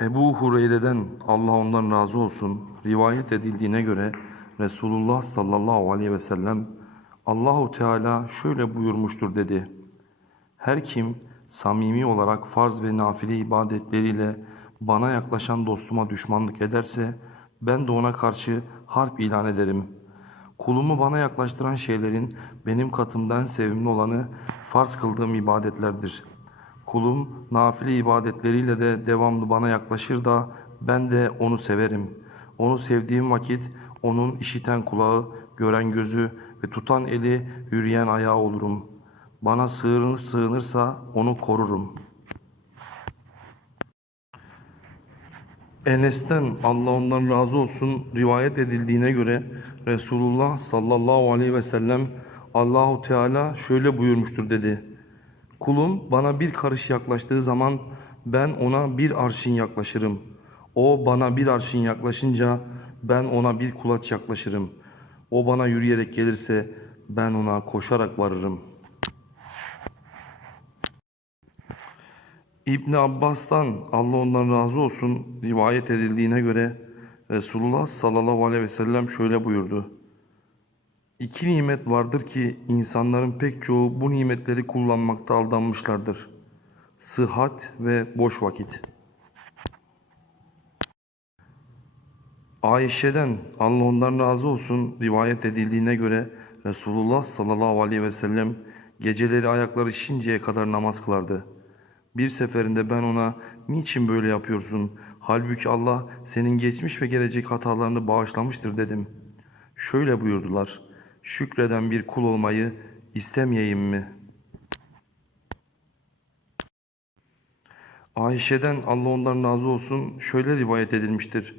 Ebu Hureyre'den Allah ondan razı olsun rivayet edildiğine göre Resulullah sallallahu aleyhi ve sellem Allahu Teala şöyle buyurmuştur dedi. Her kim samimi olarak farz ve nafile ibadetleriyle bana yaklaşan dostuma düşmanlık ederse ben de ona karşı harp ilan ederim. Kulumu bana yaklaştıran şeylerin benim katımdan sevimli olanı farz kıldığım ibadetlerdir. Kulum nafile ibadetleriyle de devamlı bana yaklaşır da ben de onu severim. Onu sevdiğim vakit onun işiten kulağı, gören gözü ve tutan eli, yürüyen ayağı olurum. Bana sığınır, sığınırsa onu korurum. Enes'ten Allah ondan razı olsun rivayet edildiğine göre Resulullah sallallahu aleyhi ve sellem Allahu Teala şöyle buyurmuştur dedi. Kulum bana bir karış yaklaştığı zaman ben ona bir arşın yaklaşırım. O bana bir arşın yaklaşınca ben ona bir kulaç yaklaşırım. O bana yürüyerek gelirse ben ona koşarak varırım. İbn Abbas'tan Allah ondan razı olsun rivayet edildiğine göre Resulullah sallallahu aleyhi ve sellem şöyle buyurdu. İki nimet vardır ki insanların pek çoğu bu nimetleri kullanmakta aldanmışlardır. Sıhhat ve boş vakit. Ayşe'den Allah ondan razı olsun rivayet edildiğine göre Resulullah sallallahu aleyhi ve sellem geceleri ayakları şişinceye kadar namaz kılardı. Bir seferinde ben ona niçin böyle yapıyorsun? Halbuki Allah senin geçmiş ve gelecek hatalarını bağışlamıştır dedim. Şöyle buyurdular. Şükreden bir kul olmayı istemeyeyim mi? Ayşe'den Allah ondan razı olsun şöyle rivayet edilmiştir.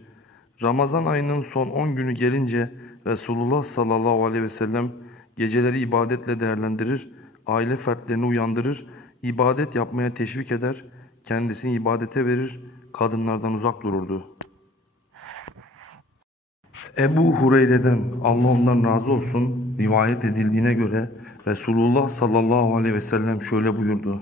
Ramazan ayının son 10 günü gelince Resulullah sallallahu aleyhi ve sellem geceleri ibadetle değerlendirir, aile fertlerini uyandırır, ibadet yapmaya teşvik eder, kendisini ibadete verir, kadınlardan uzak dururdu. Ebu Hureyre'den Allah ondan razı olsun rivayet edildiğine göre Resulullah sallallahu aleyhi ve sellem şöyle buyurdu.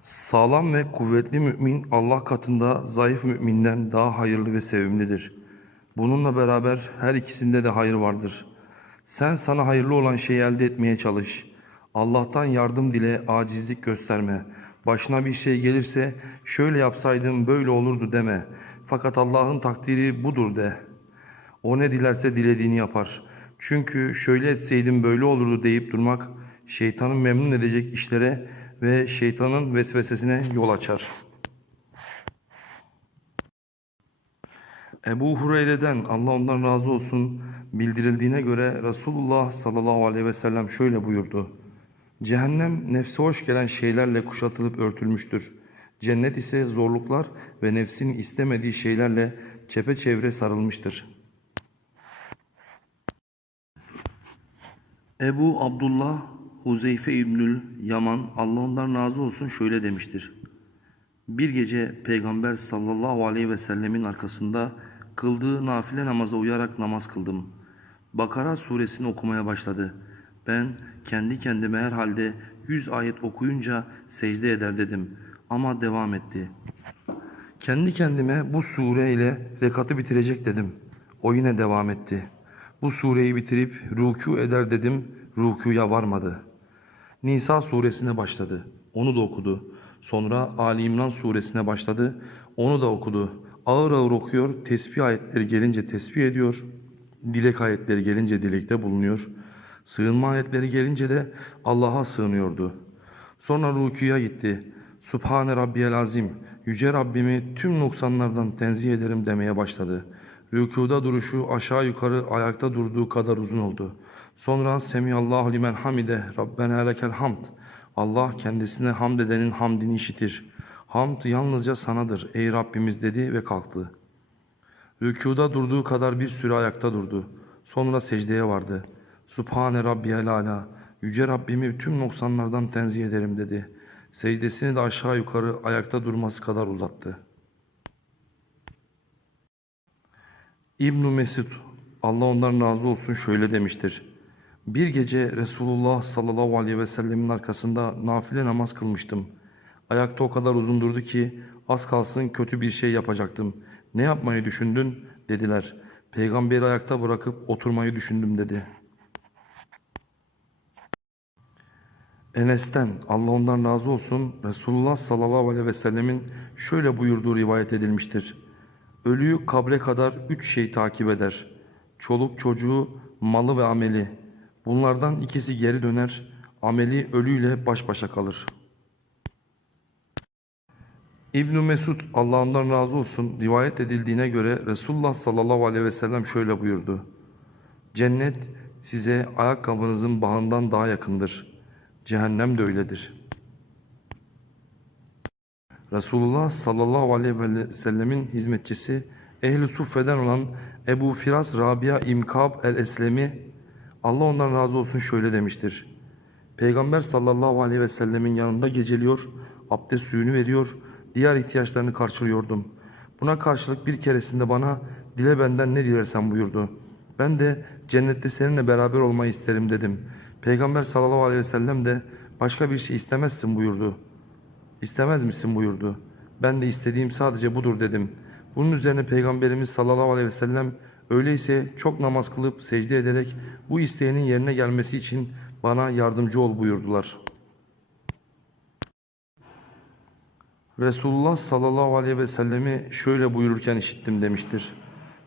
Sağlam ve kuvvetli mümin Allah katında zayıf müminden daha hayırlı ve sevimlidir. Bununla beraber her ikisinde de hayır vardır. Sen sana hayırlı olan şeyi elde etmeye çalış. Allah'tan yardım dile, acizlik gösterme. Başına bir şey gelirse şöyle yapsaydım böyle olurdu deme. Fakat Allah'ın takdiri budur de. O ne dilerse dilediğini yapar. Çünkü şöyle etseydim böyle olurdu deyip durmak şeytanın memnun edecek işlere ve şeytanın vesvesesine yol açar. Ebu Hureyre'den Allah ondan razı olsun bildirildiğine göre Resulullah sallallahu aleyhi ve sellem şöyle buyurdu. Cehennem nefse hoş gelen şeylerle kuşatılıp örtülmüştür. Cennet ise zorluklar ve nefsin istemediği şeylerle çepeçevre sarılmıştır. Ebu Abdullah Huzeyfe İbnül Yaman Allah ondan razı olsun şöyle demiştir. Bir gece Peygamber sallallahu aleyhi ve sellemin arkasında kıldığı nafile namaza uyarak namaz kıldım. Bakara suresini okumaya başladı. Ben kendi kendime herhalde yüz ayet okuyunca secde eder dedim ama devam etti. Kendi kendime bu sureyle rekatı bitirecek dedim. O yine devam etti. Bu sureyi bitirip ruku eder dedim, rukuya varmadı. Nisa suresine başladı. Onu da okudu. Sonra Ali İmran suresine başladı. Onu da okudu. Ağır ağır okuyor. Tesbih ayetleri gelince tesbih ediyor. Dilek ayetleri gelince dilekte bulunuyor. Sığınma ayetleri gelince de Allah'a sığınıyordu. Sonra rukuya gitti. Subhane Rabbiyel Azim. Yüce Rabbimi tüm noksanlardan tenzih ederim demeye başladı. Rükuda duruşu aşağı yukarı ayakta durduğu kadar uzun oldu. Sonra Semiyallahu limen hamide Rabbena lekel hamd. Allah kendisine hamd edenin hamdini işitir. Hamd yalnızca sanadır ey Rabbimiz dedi ve kalktı. Rükuda durduğu kadar bir süre ayakta durdu. Sonra secdeye vardı. Subhane Rabbiyel ala. Yüce Rabbimi tüm noksanlardan tenzih ederim dedi. Secdesini de aşağı yukarı ayakta durması kadar uzattı. İbn Mesud Allah ondan razı olsun şöyle demiştir. Bir gece Resulullah sallallahu aleyhi ve sellemin arkasında nafile namaz kılmıştım. Ayakta o kadar uzun durdu ki Az kalsın kötü bir şey yapacaktım. Ne yapmayı düşündün? dediler. Peygamberi ayakta bırakıp oturmayı düşündüm dedi. Enes'ten Allah ondan razı olsun Resulullah sallallahu aleyhi ve sellemin şöyle buyurduğu rivayet edilmiştir. Ölüyü kabre kadar üç şey takip eder. Çoluk çocuğu, malı ve ameli. Bunlardan ikisi geri döner, ameli ölüyle baş başa kalır. İbn Mesud Allah ondan razı olsun rivayet edildiğine göre Resulullah sallallahu aleyhi ve sellem şöyle buyurdu. Cennet size ayakkabınızın bağından daha yakındır. Cehennem de öyledir. Resulullah sallallahu aleyhi ve sellemin hizmetçisi Ehl-i Suffe'den olan Ebu Firas Rabia İmkab el-Eslemi Allah ondan razı olsun şöyle demiştir. Peygamber sallallahu aleyhi ve sellemin yanında geceliyor, abdest suyunu veriyor, diğer ihtiyaçlarını karşılıyordum. Buna karşılık bir keresinde bana dile benden ne dilersen buyurdu. Ben de cennette seninle beraber olmayı isterim dedim. Peygamber sallallahu aleyhi ve sellem de başka bir şey istemezsin buyurdu. İstemez misin buyurdu. Ben de istediğim sadece budur dedim. Bunun üzerine Peygamberimiz sallallahu aleyhi ve sellem öyleyse çok namaz kılıp secde ederek bu isteğinin yerine gelmesi için bana yardımcı ol buyurdular. Resulullah sallallahu aleyhi ve sellemi şöyle buyururken işittim demiştir.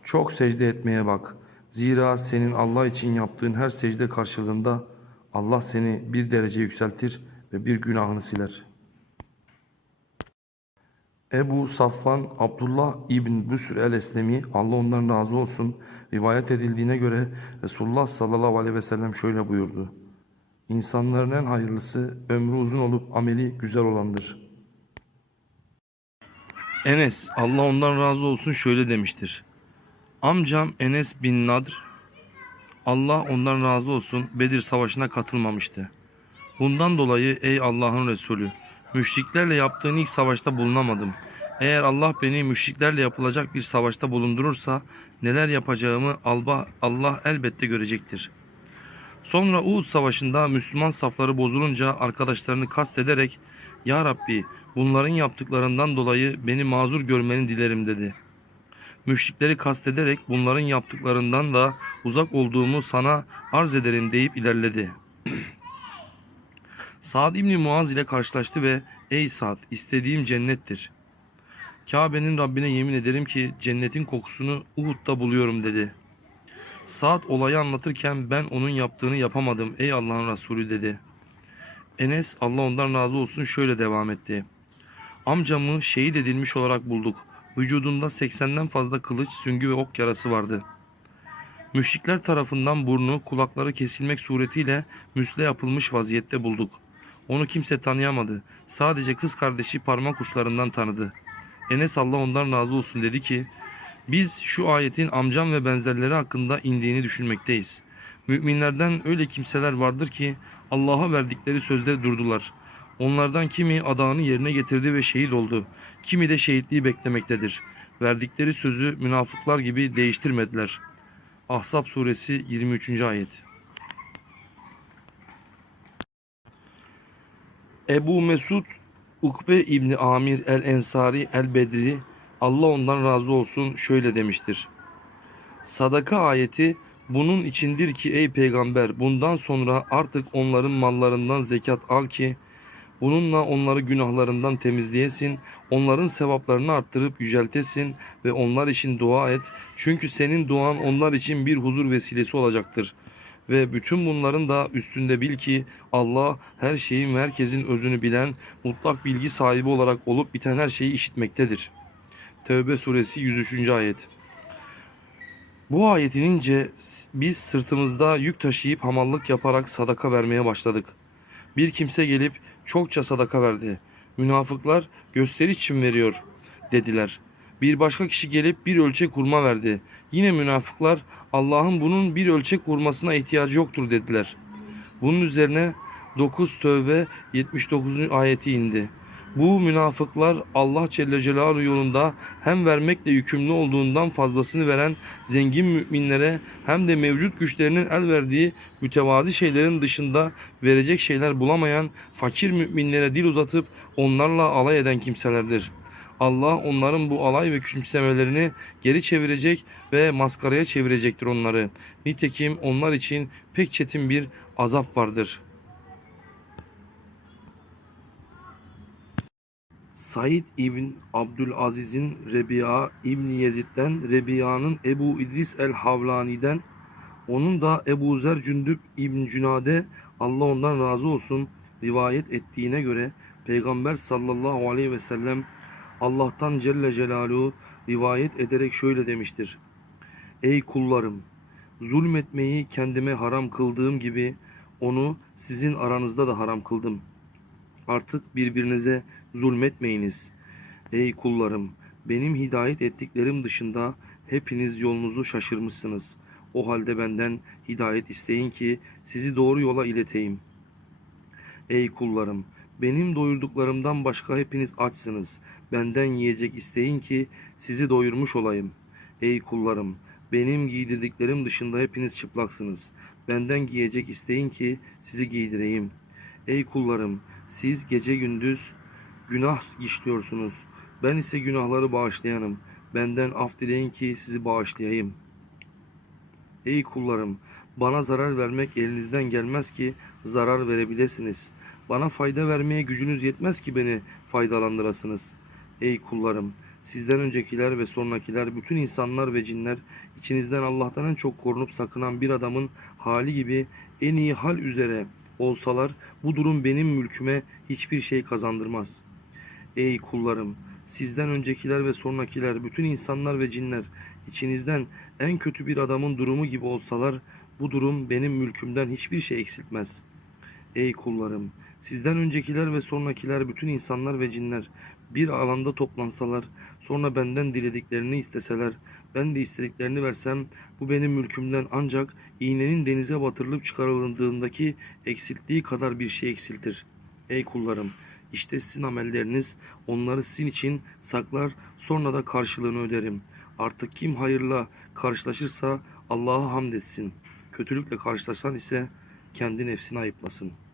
Çok secde etmeye bak. Zira senin Allah için yaptığın her secde karşılığında Allah seni bir derece yükseltir ve bir günahını siler. Ebu Safvan Abdullah İbn Büsr el-Eslemi Allah ondan razı olsun rivayet edildiğine göre Resulullah sallallahu aleyhi ve sellem şöyle buyurdu. İnsanların en hayırlısı ömrü uzun olup ameli güzel olandır. Enes Allah ondan razı olsun şöyle demiştir. Amcam Enes bin Nadr Allah ondan razı olsun Bedir Savaşı'na katılmamıştı. Bundan dolayı ey Allah'ın Resulü müşriklerle yaptığın ilk savaşta bulunamadım. Eğer Allah beni müşriklerle yapılacak bir savaşta bulundurursa neler yapacağımı Allah, elbette görecektir. Sonra Uhud Savaşı'nda Müslüman safları bozulunca arkadaşlarını kastederek Ya Rabbi bunların yaptıklarından dolayı beni mazur görmeni dilerim dedi. Müşrikleri kastederek bunların yaptıklarından da uzak olduğumu sana arz ederim deyip ilerledi. Sa'd İbni Muaz ile karşılaştı ve ''Ey Sa'd istediğim cennettir. Kabe'nin Rabbine yemin ederim ki cennetin kokusunu Uhud'da buluyorum.'' dedi. Sa'd olayı anlatırken ben onun yaptığını yapamadım ey Allah'ın Resulü dedi. Enes Allah ondan razı olsun şöyle devam etti. Amcamı şehit edilmiş olarak bulduk. Vücudunda 80'den fazla kılıç, süngü ve ok yarası vardı. Müşrikler tarafından burnu, kulakları kesilmek suretiyle müsle yapılmış vaziyette bulduk. Onu kimse tanıyamadı. Sadece kız kardeşi parmak uçlarından tanıdı. Enes Allah ondan razı olsun dedi ki, biz şu ayetin amcam ve benzerleri hakkında indiğini düşünmekteyiz. Müminlerden öyle kimseler vardır ki Allah'a verdikleri sözde durdular. Onlardan kimi adağını yerine getirdi ve şehit oldu. Kimi de şehitliği beklemektedir. Verdikleri sözü münafıklar gibi değiştirmediler. Ahzab suresi 23. ayet. Ebu Mesud Ukbe İbni Amir el-Ensari el-Bedri Allah ondan razı olsun şöyle demiştir. Sadaka ayeti bunun içindir ki ey peygamber bundan sonra artık onların mallarından zekat al ki bununla onları günahlarından temizleyesin, onların sevaplarını arttırıp yüceltesin ve onlar için dua et. Çünkü senin duan onlar için bir huzur vesilesi olacaktır. Ve bütün bunların da üstünde bil ki Allah her şeyin ve herkesin özünü bilen, mutlak bilgi sahibi olarak olup biten her şeyi işitmektedir. Tevbe suresi 103. ayet. Bu ayet inince biz sırtımızda yük taşıyıp hamallık yaparak sadaka vermeye başladık. Bir kimse gelip çokça sadaka verdi. Münafıklar gösteri için veriyor dediler. Bir başka kişi gelip bir ölçek hurma verdi. Yine münafıklar Allah'ın bunun bir ölçek hurmasına ihtiyacı yoktur dediler. Bunun üzerine 9 Tövbe 79. ayeti indi. Bu münafıklar Allah Celle Celaluhu yolunda hem vermekle yükümlü olduğundan fazlasını veren zengin müminlere hem de mevcut güçlerinin el verdiği mütevazi şeylerin dışında verecek şeyler bulamayan fakir müminlere dil uzatıp onlarla alay eden kimselerdir. Allah onların bu alay ve küçümsemelerini geri çevirecek ve maskaraya çevirecektir onları. Nitekim onlar için pek çetin bir azap vardır. Said İbn Abdülaziz'in Rebi'a İbn Yezid'den, Rebi'a'nın Ebu İdris el-Havlani'den, onun da Ebu Zer Cündüb İbn Cünade Allah ondan razı olsun rivayet ettiğine göre Peygamber sallallahu aleyhi ve sellem Allah'tan Celle Celaluhu rivayet ederek şöyle demiştir. Ey kullarım! Zulmetmeyi kendime haram kıldığım gibi onu sizin aranızda da haram kıldım. Artık birbirinize zulmetmeyiniz. Ey kullarım! Benim hidayet ettiklerim dışında hepiniz yolunuzu şaşırmışsınız. O halde benden hidayet isteyin ki sizi doğru yola ileteyim. Ey kullarım! Benim doyurduklarımdan başka hepiniz açsınız. Benden yiyecek isteyin ki sizi doyurmuş olayım. Ey kullarım! Benim giydirdiklerim dışında hepiniz çıplaksınız. Benden giyecek isteyin ki sizi giydireyim. Ey kullarım! Siz gece gündüz günah işliyorsunuz. Ben ise günahları bağışlayanım. Benden af dileyin ki sizi bağışlayayım. Ey kullarım! Bana zarar vermek elinizden gelmez ki zarar verebilesiniz. Bana fayda vermeye gücünüz yetmez ki beni faydalandırasınız. Ey kullarım! Sizden öncekiler ve sonrakiler, bütün insanlar ve cinler, içinizden Allah'tan en çok korunup sakınan bir adamın hali gibi en iyi hal üzere olsalar, bu durum benim mülküme hiçbir şey kazandırmaz. Ey kullarım! Sizden öncekiler ve sonrakiler, bütün insanlar ve cinler, içinizden en kötü bir adamın durumu gibi olsalar, bu durum benim mülkümden hiçbir şey eksiltmez. Ey kullarım! Sizden öncekiler ve sonrakiler, bütün insanlar ve cinler bir alanda toplansalar, sonra benden dilediklerini isteseler, ben de istediklerini versem, bu benim mülkümden ancak iğnenin denize batırılıp çıkarıldığındaki eksilttiği kadar bir şey eksiltir. Ey kullarım! İşte sizin amelleriniz, onları sizin için saklar, sonra da karşılığını öderim. Artık kim hayırla karşılaşırsa Allah'a hamd etsin. Kötülükle karşılaşan ise kendi nefsini ayıplasın.''